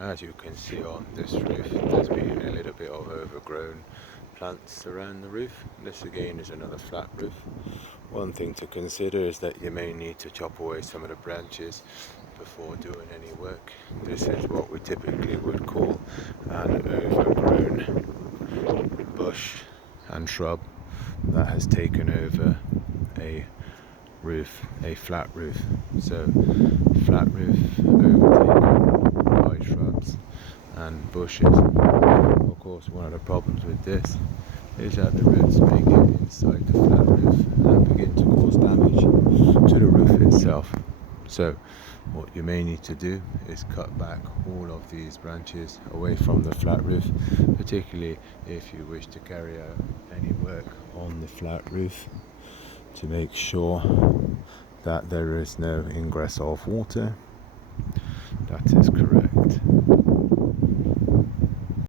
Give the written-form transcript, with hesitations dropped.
As you can see on this roof, there's been a little bit of overgrown plants around the roof. This again is another flat roof. One thing to consider is that you may need to chop away some of the branches before doing any work. This is what we typically would call an overgrown bush and shrub that has taken over a roof, a flat roof. So flat roof overtaken by shrubs and bushes. Of course, one of the problems with this is that the roots may get inside the flat roof and begin to cause damage to the roof itself. So what you may need to do is cut back all of these branches away from the flat roof, particularly if you wish to carry out any work on the flat roof, to make sure that there is no ingress of water. That is correct.